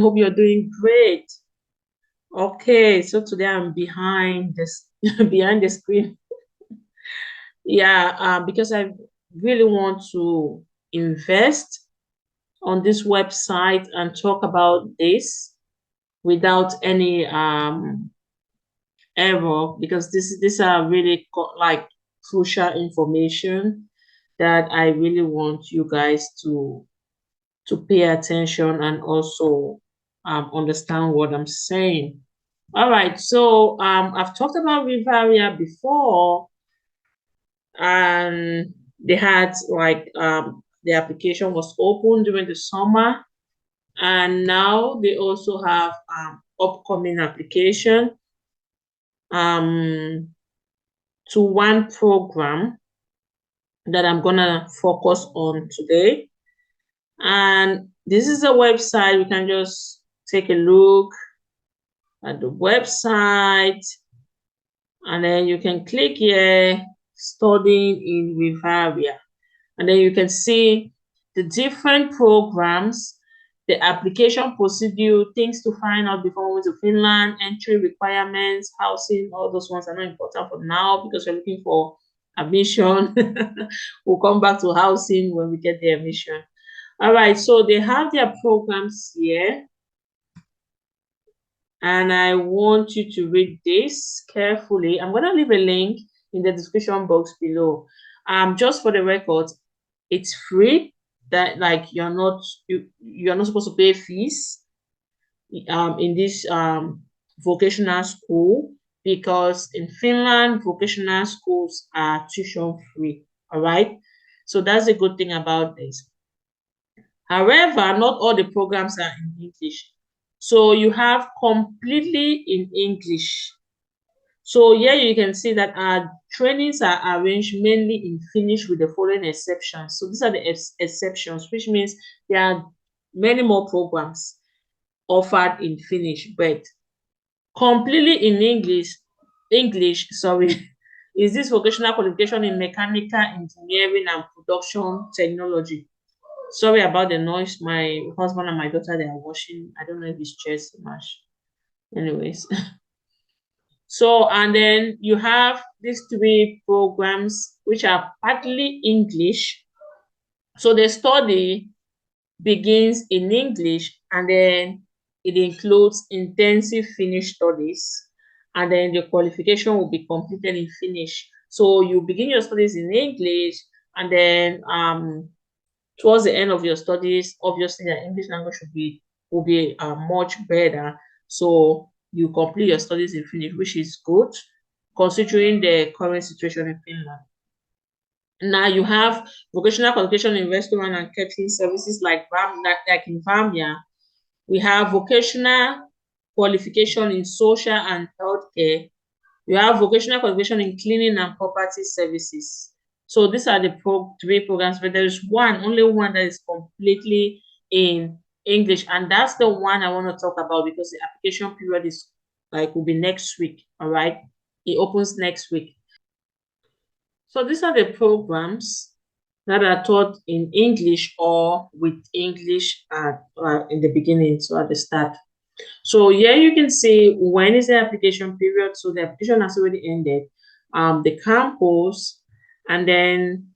Hope you're doing great. Okay, so today I'm behind this behind the screen. Yeah, because I really want to invest on this website and talk about this without any error, because these are really like crucial information that I really want you guys to pay attention and also understand what I'm saying. All right, so I've talked about Riveria before, and they had like the application was open during the summer, and now they also have upcoming application um to one program that I'm gonna focus on today. And this is a website. We can just take a look at the website, and then you can click here, studying in Vivaria, and then you can see the different programs, the application procedure, things to find out before moving to Finland, entry requirements, housing. All those ones are not important for now because we're looking for admission. We'll come back to housing when we get the admission. All right, so they have their programs here, and I want you to read this carefully. I'm going to leave a link in the description box below. Just for the record, it's free. That like you're not supposed to pay fees in this vocational school, because in Finland vocational schools are tuition free. All right, so that's a good thing about this. However, not all the programs are in English. So you have completely in English. So here you can see that our trainings are arranged mainly in Finnish with the following exceptions. So these are the exceptions, which means there are many more programs offered in Finnish, but completely in English, sorry, is this vocational qualification in mechanical engineering and production technology. Sorry about the noise. My husband and my daughter, they are washing. I don't know if it's chairs much. Anyways. So, and then you have these three programs which are partly English. So the study begins in English, and then it includes intensive Finnish studies, and then the qualification will be completed in Finnish. So you begin your studies in English, and then towards the end of your studies, obviously the English language will be much better. So you complete your studies in Finnish, which is good considering the current situation in Finland. Now you have vocational qualification in restaurant and catering services like in Vivaria. We have vocational qualification in social and healthcare. We have vocational qualification in cleaning and property services. So these are the three programs, but there is only one that is completely in English, and that's the one I want to talk about because the application period is will be next week. All right, it opens next week. So these are the programs that are taught in English or with English in the beginning, so at the start. So here you can see when is the application period. So the application has already ended. The campus, and then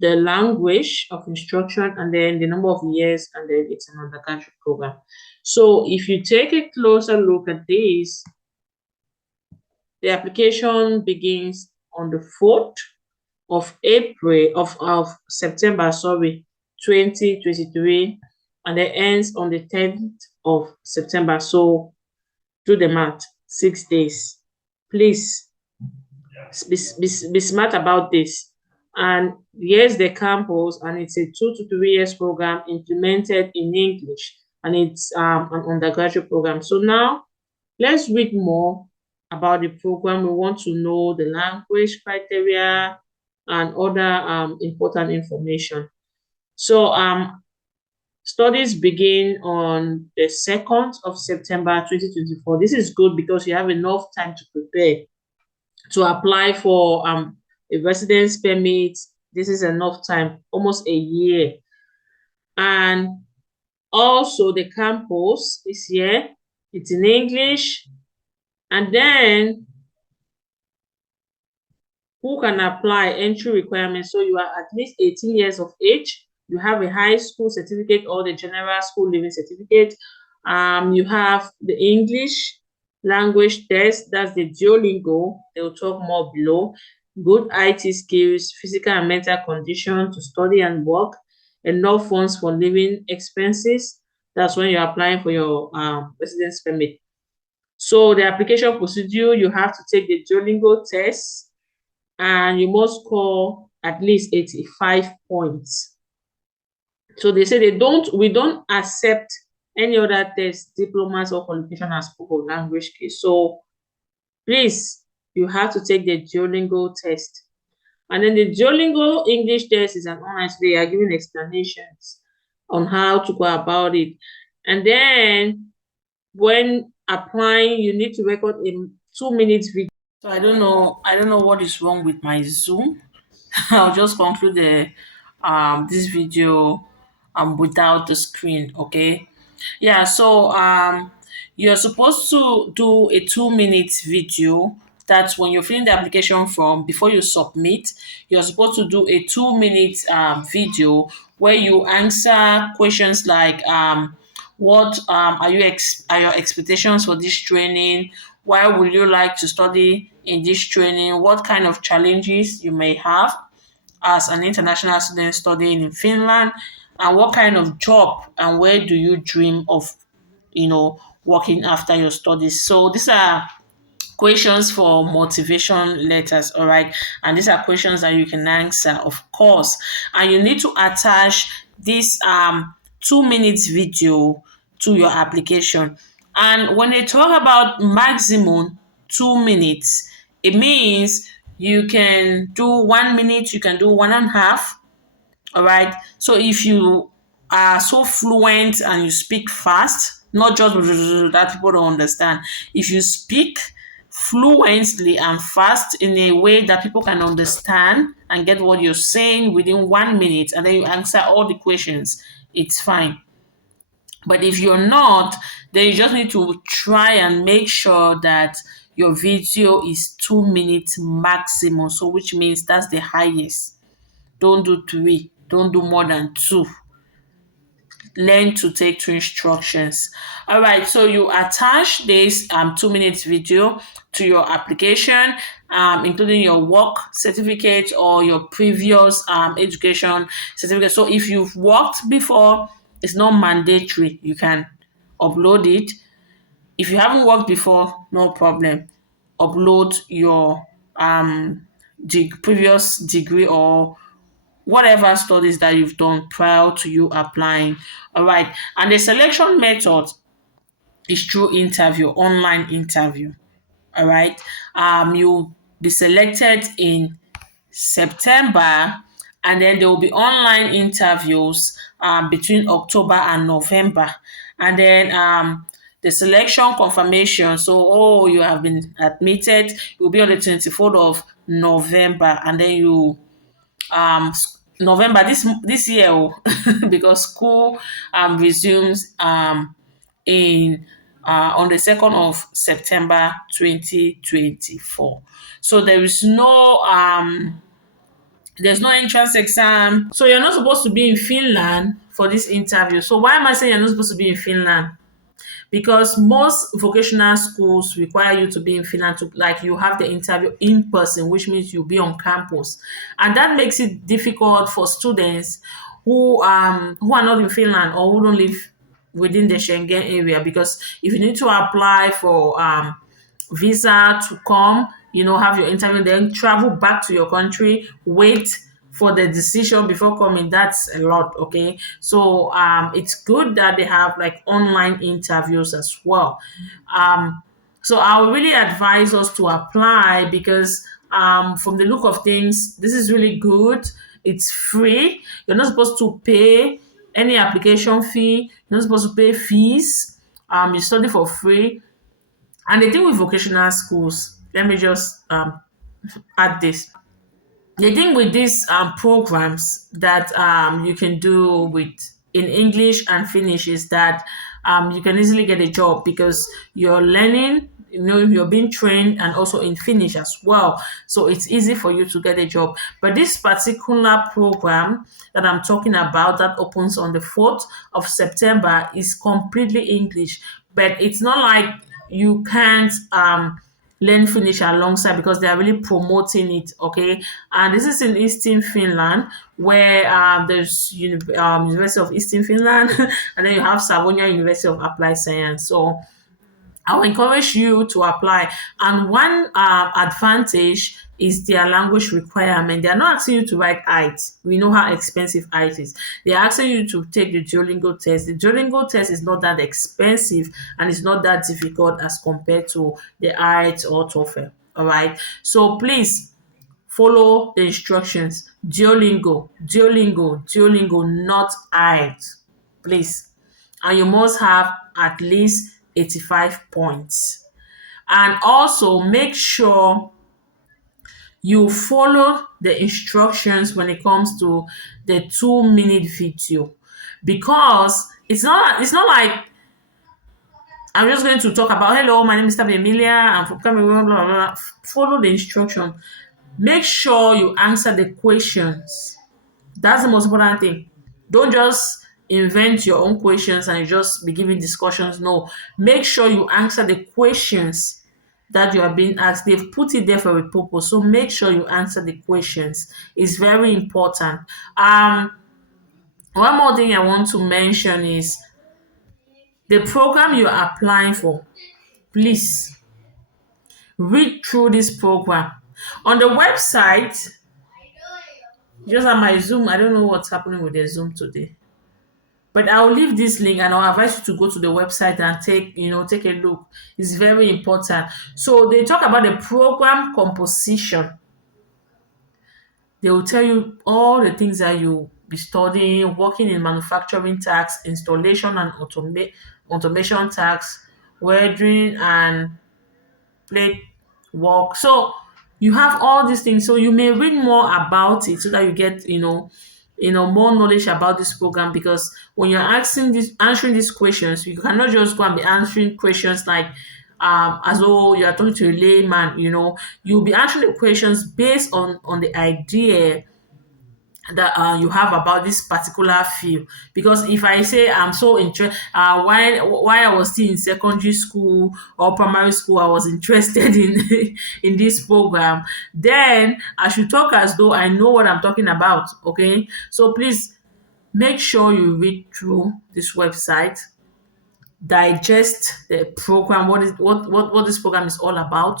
the language of instruction, and then the number of years, and then it's an undergraduate program. So if you take a closer look at this, the application begins on the 4th of September, sorry, 2023, and it ends on the 10th of September. So do the math, 6 days. Please be smart about this. And here's the campus, and it's a 2 to 3 years program implemented in English, and it's an undergraduate program. So now let's read more about the program. We want to know the language criteria and other important information. So studies begin on the 2nd of September 2024. This is good because you have enough time to prepare. To apply for a residence permit, this is enough time, almost a year. And Also, the campus is here. It's in English. And then who can apply entry requirements. So you are at least 18 years of age. You have a high school certificate or the general school living certificate. You have the English language test. That's the Duolingo. They'll talk more below. Good IT skills, physical and mental condition to study and work, enough funds for living expenses. That's when you're applying for your residence permit. So the application procedure, you have to take the Duolingo test and you must score at least 85 points. So they say we don't accept any other test, diplomas or qualification as proof of language skills. So please, you have to take the Duolingo test. And then the Duolingo English test is an online, so they are giving explanations on how to go about it. And then when applying, you need to record a 2 minutes video. So I don't know what is wrong with my Zoom. I'll just conclude the this video without the screen, okay? Yeah, so you're supposed to do a 2 minutes video. That's when you're filling the application form before you submit. You're supposed to do a 2 minutes video where you answer questions like what are your expectations for this training? Why would you like to study in this training? What kind of challenges you may have as an international student studying in Finland, and what kind of job and where do you dream of, working after your studies. So these are questions for motivation letters, all right? And these are questions that you can answer, of course. And you need to attach this 2 minutes video to your application. And when they talk about maximum 2 minutes, it means you can do 1 minute, you can do one and a half, all right. So if you are so fluent and you speak fast, not just that people don't understand. If you speak fluently and fast in a way that people can understand and get what you're saying within 1 minute, and then you answer all the questions, it's fine. But if you're not, then you just need to try and make sure that your video is 2 minutes maximum. So which means that's the highest. Don't do three. Don't do more than two. Learn to take two instructions. All right, so you attach this 2 minutes video to your application, including your work certificate or your previous education certificate. So if you've worked before, it's not mandatory. You can upload it. If you haven't worked before, no problem. Upload your previous degree or whatever studies that you've done prior to you applying. All right. And the selection method is through interview, online interview. All right. You'll be selected in September, and then there will be online interviews between October and November. And then the selection confirmation. So, you have been admitted. It will be on the 24th of November, and then um November this year, because school resumes in on the 2nd of September 2024. So there's no entrance exam. So you're not supposed to be in Finland for this interview. So why am I saying you're not supposed to be in Finland? Because most vocational schools require you to be in Finland to, like, you have the interview in person, which means you'll be on campus, and that makes it difficult for students who are not in Finland or who don't live within the Schengen area. Because if you need to apply for visa to come, have your interview, then travel back to your country, wait for the decision before coming, that's a lot. Okay, so it's good that they have like online interviews as well. So I would really advise us to apply, because from the look of things, this is really good. It's free. You're not supposed to pay any application fee. You're not supposed to pay fees. You study for free. And the thing with vocational schools, let me just add this. The thing with these programs that you can do with in English and Finnish is that you can easily get a job because you're learning, you're being trained, and also in Finnish as well. So it's easy for you to get a job. But this particular program that I'm talking about that opens on the 4th of September is completely English. But it's not like you can't learn Finnish alongside because they are really promoting it. Okay, and this is in Eastern Finland, where there's University of Eastern Finland, and then you have Savonia University of Applied Science. So I'll encourage you to apply. And one advantage is their language requirement. They're not asking you to write IT. We know how expensive IT is. They're asking you to take the Duolingo test. The Duolingo test is not that expensive and it's not that difficult as compared to the IT or TOEFL. All right. So please follow the instructions. Duolingo, Duolingo, Duolingo, not IT. Please. And you must have at least 85 points. And also make sure you follow the instructions when it comes to the 2-minute video, because it's not like I'm just going to talk about, hello, my name is Tabi Emilia, I'm from Cameroon, blah, blah, blah. Follow the instruction. Make sure you answer the questions. That's the most important thing. Don't just invent your own questions and you just be giving discussions. No, make sure you answer the questions that you are being asked. They've put it there for a purpose. So make sure you answer the questions. It's very important. Um, One more thing I want to mention is the program you are applying for. Please read through this program. On the website, just on my Zoom, I don't know what's happening with the Zoom today. But I'll leave this link and I'll advise you to go to the website and take a look. It's very important. So they talk about the program composition. They will tell you all the things that you'll be studying, working in manufacturing tasks, installation and automation tasks, welding and plate work. So you have all these things. So you may read more about it so that you get, more knowledge about this program, because when you're answering these questions, you cannot just go and be answering questions like as though you are talking to a layman. You'll be answering the questions based on the idea that you have about this particular field. Because if I say I'm so interested, while I was still in secondary school or primary school, I was interested in in this program, then I should talk as though I know what I'm talking about. Okay, so please make sure you read through this website, digest the program, what this program is all about,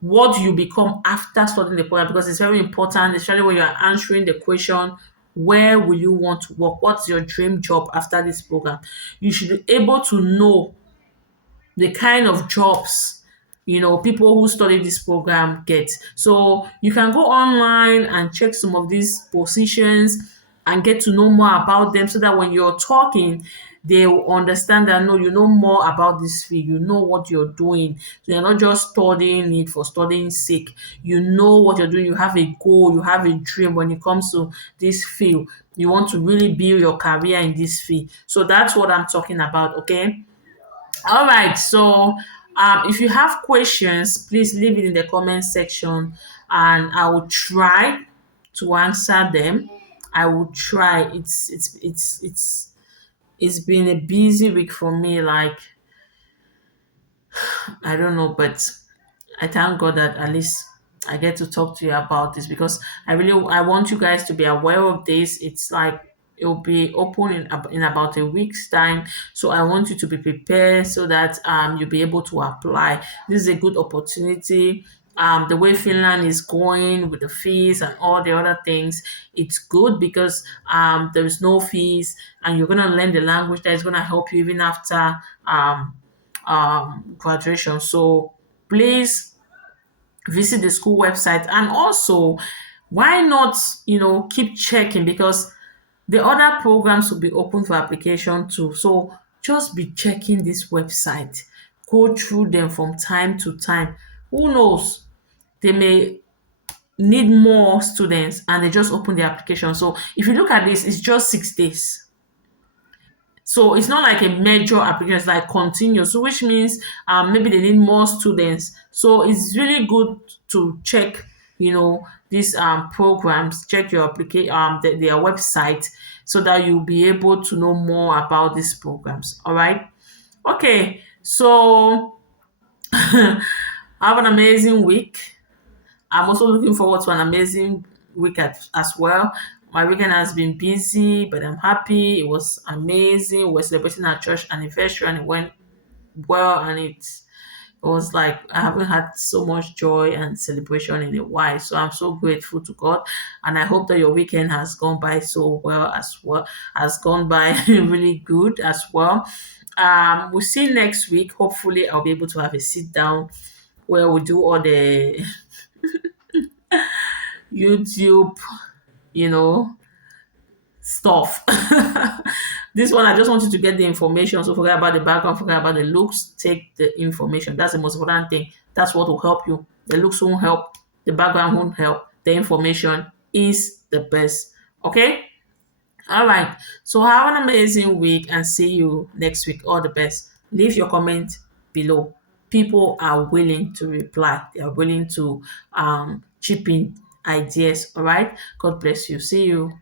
what you become after studying the program, because it's very important, especially when you're answering the question, where will you want to work? What's your dream job after this program? You should be able to know the kind of jobs people who study this program get. So you can go online and check some of these positions and get to know more about them, so that when you're talking, they will understand that no, you know more about this field, you know what you're doing. So you're not just studying it for studying sake. You know what you're doing, you have a goal, you have a dream when it comes to this field. You want to really build your career in this field. So that's what I'm talking about, okay? All right. So, if you have questions, please leave it in the comment section, and I will try to answer them. I will try. It's been a busy week for me. Like, I don't know, but I thank God that at least I get to talk to you about this, because I want you guys to be aware of this. It's like it'll be open in about a week's time, so I want you to be prepared so that you'll be able to apply. This is a good opportunity. The way Finland is going with the fees and all the other things, it's good because there is no fees, and you're gonna learn the language that is gonna help you even after um, graduation. So please visit the school website, and also why not keep checking, because the other programs will be open for application too. So just be checking this website, go through them from time to time. Who knows, they may need more students and they just open the application. So if you look at this, it's just 6 days. So it's not like a major application, it's like continuous. So which means maybe they need more students. So it's really good to check, these programs, check your application their website so that you'll be able to know more about these programs. All right. Okay. So have an amazing week. I'm also looking forward to an amazing week as well. My weekend has been busy, but I'm happy. It was amazing. We're celebrating our church anniversary and it went well. And it was like I haven't had so much joy and celebration in a while. So I'm so grateful to God. And I hope that your weekend has gone by so well, has gone by really good as well. We'll see you next week. Hopefully, I'll be able to have a sit down where we do all the YouTube, you know, stuff. This one, I just want you to get the information. So forget about the background, forget about the looks. Take the information. That's the most important thing. That's what will help you. The looks won't help. The background won't help. The information is the best. Okay? All right. So have an amazing week and see you next week. All the best. Leave your comment below. People are willing to reply. They are willing to chip in ideas. All right. God bless you. See you.